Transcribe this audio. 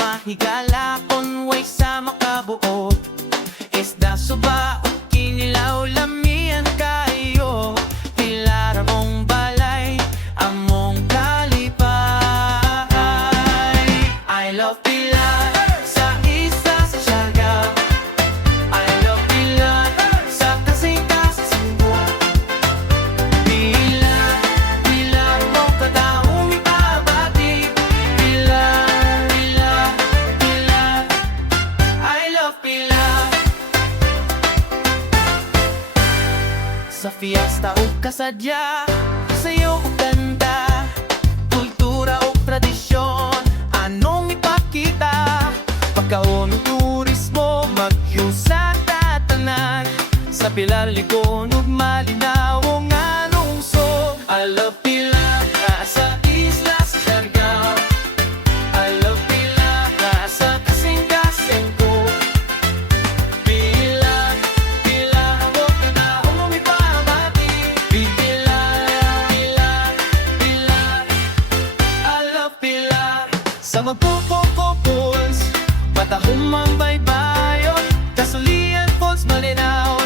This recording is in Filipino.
mahigala Conway sa makabuo Isda suba o kinilaw lamian kayo Pilar mong balay among kalipay I love Pilar sa isa sa Siargao I love Pilar sa kasing-kasing Cebu Pilar, Pilar mo kadaong ibabati Pilar, Pilar, Pilar I love Pilar Sa fiesta o kasadya Sa'yo o ganda Kultura o tradisyon Anong ipakita Pagkaon o turismo Magyusa tatanan Sa Pilar ligon o malinaw O nga lungsod I love Pilar sa isla sa Siargao I love Pilar sa kasing-kasing ko Pilar, Pilar huwag ka na umibabati Pilar, Pilar, Pilar I love Pilar Sa magpupupuls Patahong baybayon Kasulian Falls malinaw